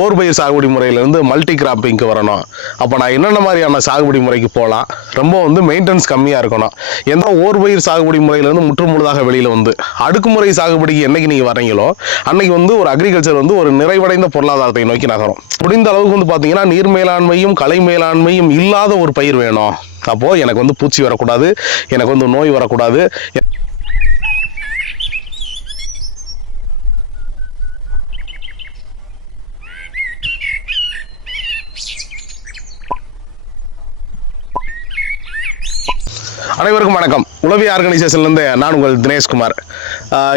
ஓர் பயிர் சாகுபடி முறையிலேருந்து மல்டி கிராப்பிங்க்கு வரணும். அப்போ நான் என்னென்ன மாதிரியான சாகுபடி முறைக்கு போகலாம், ரொம்ப மெயின்டெனன்ஸ் கம்மியாக இருக்கணும். எந்த ஓர் பயிர் சாகுபடி முறையிலேருந்து முற்று முழுதாக வெளியில் அடுக்குமுறை சாகுபடிக்கு என்னைக்கு நீங்கள் வரீங்களோ அன்னைக்கு ஒரு அக்ரிகல்ச்சர் ஒரு நிறைவடைந்த பொருளாதாரத்தை நோக்கி நகரும். முடிந்த அளவுக்கு பார்த்தீங்கன்னா நீர் மேலாண்மையும் கலை மேலாண்மையும் இல்லாத ஒரு பயிர் வேணும். அப்போது எனக்கு பூச்சி வரக்கூடாது, எனக்கு நோய் வரக்கூடாது. அனைவருக்கும் வணக்கம். உளவி ஆர்கனைசேஷன்லேருந்து நான் உங்கள் தினேஷ்குமார்.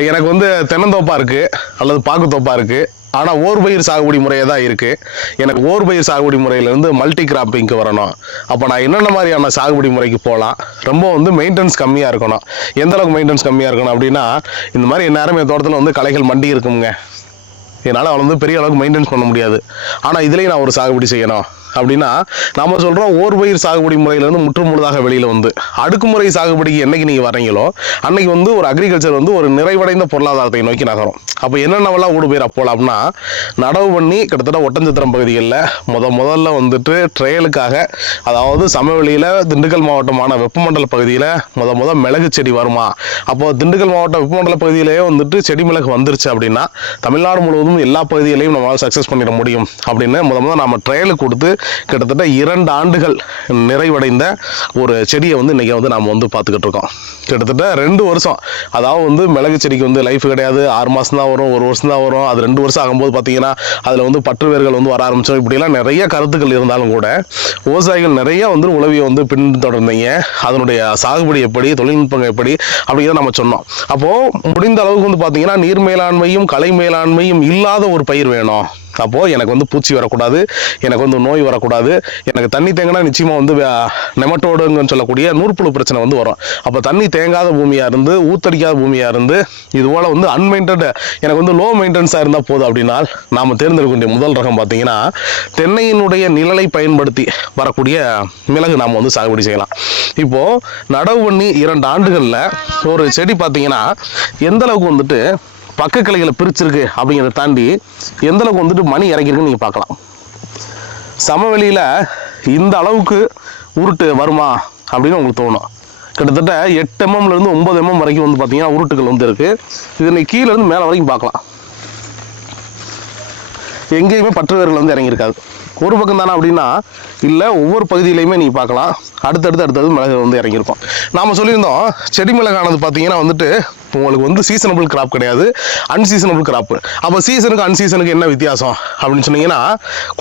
எனக்கு தென்னந்தோப்பா இருக்குது அல்லது பாக்குத்தோப்பா இருக்குது. ஆனால் ஓர் பயிர் சாகுபடி முறையே தான் இருக்குது. எனக்கு ஓர் பயிர் சாகுபடி முறையிலேருந்து மல்டி கிராப்பிங்க்கு வரணும். அப்போ நான் என்னென்ன மாதிரியான சாகுபடி முறைக்கு போகலாம், ரொம்ப மெயின்டெனன்ஸ் கம்மியாக இருக்கணும். எந்த அளவுக்கு மெயின்டெனன்ஸ் கம்மியாக இருக்கணும் அப்படின்னா, இந்த மாதிரி நேரம் என் தோட்டத்தில் களைகள் மண்டி இருக்குங்க. என்னால் பெரிய அளவுக்கு மெயின்டெனன்ஸ் பண்ண முடியாது. ஆனால் இதுலேயும் நான் ஒரு சாகுபடி செய்யணும் அப்படின்னா நாம சொல்றோம் ஓர் பயிர் சாகுபடி முறையிலேருந்து முற்று முழுதாக வெளியில் அடுக்குமுறை சாகுபடிக்கு என்னைக்கு நீங்கள் வரீங்களோ அன்னைக்கு ஒரு அக்ரிகல்ச்சர் ஒரு நிறைவடைந்த பொருளாதாரத்தை நோக்கி நகரும். அப்போ என்னென்னவெல்லாம் ஊடுபயிர் போகலாம்னா, நடவு பண்ணி கிட்டத்தட்ட ஒட்டஞ்சத்திரம் பகுதிகளில் முதல்ல ட்ரையலுக்காக, அதாவது சமவெளியில் திண்டுக்கல் மாவட்டமான வெப்பமண்டல பகுதியில் மிளகு செடி வருமா, அப்போ திண்டுக்கல் மாவட்டம் வெப்பமண்டல பகுதியிலேயே செடி மிளகு வந்துருச்சு அப்படின்னா தமிழ்நாடு முழுவதும் எல்லா பகுதிகளையும் நம்மளால் சக்ஸஸ் பண்ணிட முடியும் அப்படின்னு நம்ம ட்ரையலுக்கு கொடுத்து கிட்டத்தட்ட 2 ஆண்டுகள் நிறைவடைந்த ஒரு செடியை இன்னைக்கு நாம பார்த்துக்கிட்டு இருக்கோம். கிட்டத்தட்ட 2 வருஷம். அதாவது மிளகு செடிக்கு லைஃப் கிடையாது, 6 மாதம் தான் வரும், 1 வருஷம் தான் வரும். அது 2 வருஷம் ஆகும்போது பார்த்தீங்கன்னா அதில் பற்று வேர்கள் வர ஆரம்பிச்சோம். இப்படிலாம் நிறைய கருத்துக்கள் இருந்தாலும் கூட விவசாயிகள் நிறைய உளவியை பின்தொடர்ந்தீங்க. அதனுடைய சாகுபடி எப்படி, தொழில்நுட்பங்கள் எப்படி அப்படிங்கிறத நம்ம சொன்னோம். அப்போது முடிந்த அளவுக்கு பார்த்தீங்கன்னா நீர் மேலாண்மையும் கலை மேலாண்மையும் இல்லாத ஒரு பயிர் வேணும். அப்போது எனக்கு பூச்சி வரக்கூடாது, எனக்கு நோய் வரக்கூடாது. எனக்கு தண்ணி தேங்கினா நிச்சயமாக நெமட்டோடுங்கன்னு சொல்லக்கூடிய நூற்புழு பிரச்சனை வரும். அப்போ தண்ணி தேங்காத பூமியாக இருந்து, ஊத்தடிக்காத பூமியாக இருந்து, இதுபோல் அன்மெயின்டட், எனக்கு லோ மெயின்டெனன்ஸாக இருந்தால் போதும் அப்படின்னா நாம் தேர்ந்தெடுக்கக்கூடிய முதல் ரகம் பார்த்தீங்கன்னா தென்னையினுடைய நிழலை பயன்படுத்தி வரக்கூடிய மிளகு நாம் சாகுபடி செய்யலாம். இப்போது நடவு பண்ணி 2 ஆண்டுகளில் ஒரு செடி பார்த்தீங்கன்னா எந்த அளவுக்கு பக்க கிளைகளை பிரிச்சிருக்கு அப்படிங்கிறத தாண்டி எந்த அளவுக்கு மணி இறக்கிருக்குன்னு நீங்கள் பார்க்கலாம். சமவெளியில் இந்த அளவுக்கு உருட்டு வருமா அப்படின்னு உங்களுக்கு தோணும். கிட்டத்தட்ட 8 mmலேருந்து 9 mm வரைக்கும் பார்த்தீங்கன்னா உருட்டுகள் இருக்குது. இது கீழே இருந்து மேலே வரைக்கும் பார்க்கலாம். எங்கேயுமே பற்று வேர்கள் இறங்கியிருக்காது. ஒரு பக்கம் தானே அப்படின்னா இல்லை, ஒவ்வொரு பகுதியிலையுமே நீங்கள் பார்க்கலாம். அடுத்தடுத்து மிளகு இறங்கியிருக்கும். நாம் சொல்லியிருந்தோம் செடி மிளகானது பார்த்தீங்கன்னா உங்களுக்கு சீசனபிள் கிராப் கிடையாது, அன்சீசனபிள் கிராப். அப்போ சீசனுக்கு அன்சீசனுக்கு என்ன வித்தியாசம் அப்படின்னு சொன்னீங்கன்னா,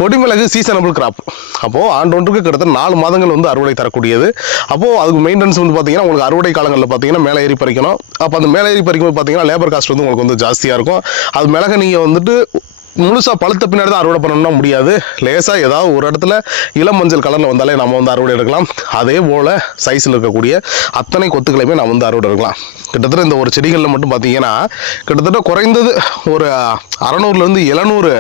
கொடிமிளகு சீசனபிள் கிராப். அப்போது ஆண்டொன்றுக்கு கிட்டத்தட்ட 4 மாதங்கள் அறுவடை தரக்கூடியது. அப்போது அதுக்கு மெயின்டெனன்ஸ் பார்த்தீங்கன்னா உங்களுக்கு அறுவடை காலங்களில் பார்த்தீங்கன்னா மேலே ஏறி பறிக்கணும். அப்போ அந்த மேலே ஏறி பறிக்கும்போது பார்த்தீங்கன்னா லேபர் காஸ்ட் உங்களுக்கு ஜாஸ்தியாக இருக்கும். அது மிளகை நீங்கள் முழுசாக பழுத்த பின்னாடி தான் அறுவடை பண்ணணும்னா முடியாது. லேசாக ஏதாவது ஒரு இடத்துல இளம் மஞ்சள் கலரில் வந்தாலே நம்ம அறுவடை எடுக்கலாம். அதே போல் சைஸில் இருக்கக்கூடிய அத்தனை கொத்துக்களையுமே நம்ம அறுவடை எடுக்கலாம். கிட்டத்தட்ட இந்த ஒரு செடிகளில் மட்டும் பார்த்தீங்கன்னா கிட்டத்தட்ட குறைந்தது ஒரு 600லேருந்து 700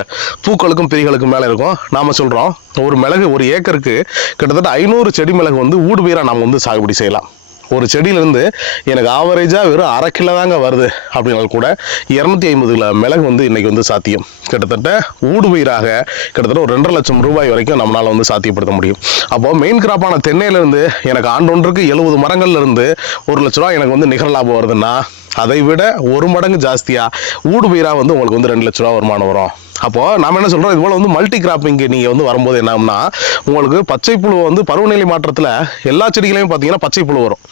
பூக்களுக்கும் பிரிகளுக்கும் மேலே இருக்கும். நாம் சொல்கிறோம் ஒரு மிளகு ஒரு ஏக்கருக்கு கிட்டத்தட்ட 500 செடி மிளகு ஊடுபயிராக நம்ம சாகுபடி செய்யலாம். ஒரு செடியிலேருந்து எனக்கு ஆவரேஜாக வெறும் 1/2 கிலோ தாங்க வருது அப்படின்னாலும் கூட 250 கிலோ மிளகு இன்றைக்கி சாத்தியம். கிட்டத்தட்ட ஊடுபயிராக கிட்டத்தட்ட ஒரு 2.5 லட்சம் ரூபாய் வரைக்கும் நம்மளால் சாத்தியப்படுத்த முடியும். அப்போது மெயின் கிராப்பான தென்னையிலேருந்து எனக்கு ஆண்டொன்றுக்கு 70 மரங்கள்லேருந்து 1 லட்ச ரூபா எனக்கு நிகர லாபம் வருதுன்னா அதை விட 1 மடங்கு ஜாஸ்தியாக ஊடுபயிராக உங்களுக்கு 2 லட்ச ரூபா வருமானம் வரும். அப்போது நம்ம என்ன சொல்கிறோம், இது போல் மல்டி கிராப்பிங்கு நீங்கள் வரும்போது என்னன்னா உங்களுக்கு பச்சை புழு பருவநிலை மாற்றத்தில் எல்லா செடிகளையும் பார்த்தீங்கன்னா பச்சை புழு வரும்.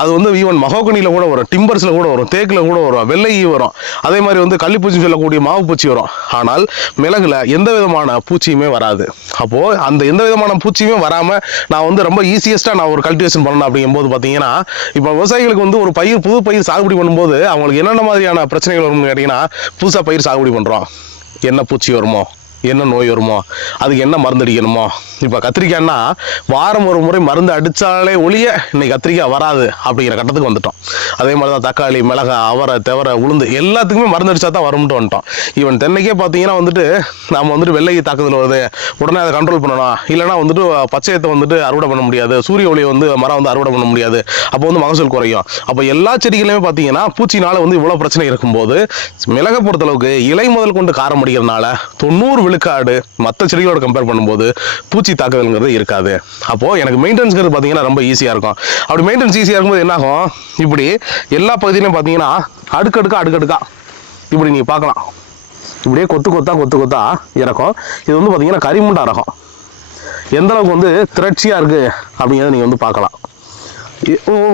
அது ஈவன் மகோகனியில் கூட வரும், டிம்பர்ஸில் கூட வரும், தேக்கில் கூட வரும், வெள்ளை வரும். அதே மாதிரி கள்ளிப்பூச்சி சொல்லக்கூடிய மாவு பூச்சி வரும். ஆனால் மிளகுல எந்த விதமான பூச்சியுமே வராது. அப்போது அந்த எந்த விதமான பூச்சியுமே வராமல் நான் ரொம்ப ஈஸியஸ்ட்டாக நான் ஒரு கல்டிவேஷன் பண்ணணும் அப்படிங்கும்போது பார்த்தீங்கன்னா இப்போ விவசாயிகளுக்கு ஒரு புது பயிர் சாகுபடி பண்ணும்போது அவங்களுக்கு என்னென்ன மாதிரியான பிரச்சனைகள் வரும்னு கேட்டிங்கன்னா, புதுசாக பயிர் சாகுபடி பண்ணுறோம், என்ன பூச்சி வருமோ, என்ன நோய் வருமோ, அதுக்கு என்ன மருந்து அடிக்கணுமோ. இப்போ கத்திரிக்காய்னா வாரம் ஒரு முறை மருந்து அடித்தாலே ஒழிய இன்னைக்கு கத்திரிக்காய் வராது அப்படிங்கிற கட்டத்துக்கு வந்துட்டோம். அதே மாதிரி தான் தக்காளி, மிளகாய், அவரை, தெவரை, உளுந்து எல்லாத்துக்குமே மருந்து அடித்தா தான் வரும்ட்டு வந்துட்டோம். ஈவன் தென்னைக்கே பார்த்தீங்கன்னா நம்ம வெள்ளை தாக்குதல் வருது, உடனே அதை கண்ட்ரோல் பண்ணணும். இல்லைனா பச்சையத்தை அறுவடை பண்ண முடியாது, சூரிய ஒளி மரம் அறுவடை பண்ண முடியாது. அப்போ மகசூல் குறையும். அப்போ எல்லா செடிகளையுமே பார்த்தீங்கன்னா பூச்சினால இவ்வளோ பிரச்சனை இருக்கும்போது மிளகை பொறுத்தளவுக்கு இலை முதல் கொண்டு காரம் அடிக்கிறதுனால 90 விழுக்காடு மற்ற செடிகளோட கம்பேர் பண்ணும்போது பூச்சி தாக்குதல்ங்கிறது இருக்காது. அப்போது எனக்கு மெயின்டெனன்ஸ்ங்கிறது பார்த்தீங்கன்னா ரொம்ப ஈஸியாக இருக்கும். அப்படி மெயின்டெனன்ஸ் ஈஸியாக இருக்கும்போது என்னாகும், இப்படி எல்லா பகுதியிலையும் பார்த்தீங்கன்னா அடுக்கடுக்கா இப்படி நீங்கள் பார்க்கலாம், இப்படியே கொத்தா இறக்கும். இது வந்து பார்த்தீங்கன்னா கரிமுண்டா ரகம். எந்த அளவுக்கு வந்து திரட்சியாக இருக்குது அப்படிங்கிறத நீங்கள் வந்து பார்க்கலாம்.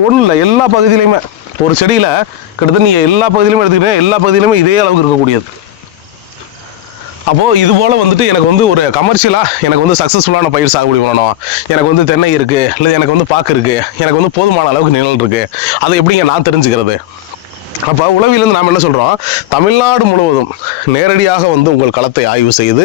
ஒன்றும் இல்லை, எல்லா பகுதியிலையுமே ஒரு செடியில் கிட்டத்தட்ட நீங்கள் எல்லா பகுதியிலுமே எடுத்துக்கிட்டீங்கன்னா எல்லா பகுதியிலுமே இதே அளவுக்கு இருக்கக்கூடியது. அப்போது இது போல் வந்துட்டு எனக்கு வந்து ஒரு கமர்ஷியலாக எனக்கு வந்து சக்ஸஸ்ஃபுல்லான பயிர் சாகுபடி பண்ணணும், எனக்கு வந்து தென்னை இருக்குது, இல்லை எனக்கு வந்து பாக்கு இருக்குது, எனக்கு வந்து போதுமான அளவுக்கு நிழல் இருக்குது, அதை எப்படிங்க நான் தெரிஞ்சுக்கிறது? அப்போ உளவிலேருந்து நாம் என்ன சொல்கிறோம், தமிழ்நாடு முழுவதும் நேரடியாக வந்து உங்கள் களத்தை ஆய்வு செய்து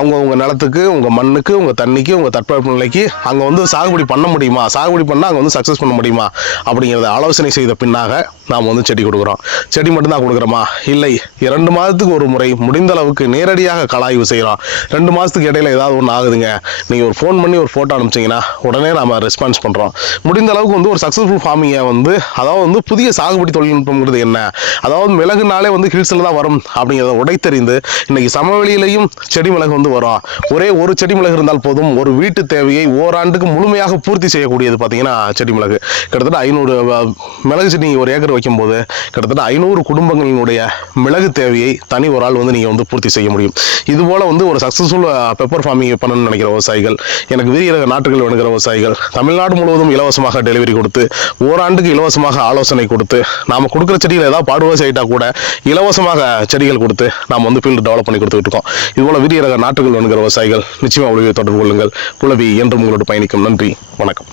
உங்கள் நிலத்துக்கு, உங்கள் மண்ணுக்கு, உங்கள் தண்ணிக்கு, உங்கள் தட்பவெப்ப நிலைக்கு அங்கே வந்து சாகுபடி பண்ண முடியுமா, சாகுபடி பண்ணால் அங்கே வந்து சக்ஸஸ் பண்ண முடியுமா அப்படிங்கிறத ஆலோசனை செய்த பின்னாக நாம் வந்து செடி கொடுக்குறோம். செடி மட்டும்தான் கொடுக்குறோமா? இல்லை, 2 மாதத்துக்கு ஒரு முறை முடிந்த அளவுக்கு நேரடியாக கலாய்வு செய்கிறோம். 2 மாதத்துக்கு இடையில ஏதாவது ஒன்று ஆகுதுங்க, நீங்கள் ஒரு ஃபோன் பண்ணி ஒரு ஃபோட்டோ அனுப்பிச்சிங்கன்னா உடனே நாம் ரெஸ்பான்ஸ் பண்ணுறோம். முடிந்த அளவுக்கு வந்து ஒரு சக்ஸஸ்ஃபுல் ஃபார்மிங்கை வந்து, அதாவது வந்து புதிய சாகுபடி தொழில்நுட்பங்கிறது என்ன, அதாவது மிளகுனாலே வந்து ஹில்ஸில் தான் வரும் அப்படிங்கிறத உடைத்தறிந்து இன்னைக்கு சமவெளியிலையும் செடி மிளகு வந்து வரும். ஒரே ஒரு செடி மிளகு இருந்தால் போதும், ஒரு வீட்டு தேவையை ஓராண்டுக்கு முழுமையாக பூர்த்தி செய்யக்கூடியது பார்த்தீங்கன்னா செடி மிளகு. கிட்டத்தட்ட 500 மிளகு செடி ஒரு ஏக்கர் வைக்கும்போது கிட்டத்தட்ட 500 குடும்பங்களினுடைய மிளகு தேவையை தனி ஒரு ஆள் வந்து நீங்கள் வந்து பூர்த்தி செய்ய முடியும். இதுபோல் வந்து ஒரு சக்ஸஸ்ஃபுல் பெப்பர் ஃபார்மிங் பண்ணணும்னு நினைக்கிற விவசாயிகள், எனக்கு வீரியரக நாட்டுகள் வேணுங்கிற விவசாயிகள், தமிழ்நாடு முழுவதும் இலவசமாக டெலிவரி கொடுத்து ஓராண்டுக்கு இலவசமாக ஆலோசனை கொடுத்து, நாம் கொடுக்குற செடியில் ஏதாவது பாடுவாசி ஆகிட்டா கூட இலவசமாக செடிகள் கொடுத்து நாம் வந்து ஃபீல்டு டெவலப் பண்ணி கொடுத்துட்டு இருக்கோம். இதுபோல் வீரியரக நாட்டுகள் வேணுங்கிற விவசாயிகள் நிச்சயமாக உளவியை தொடர்பு கொள்ளுங்கள். உளவி என்றும் உங்களோடு பயணிக்கும். நன்றி, வணக்கம்.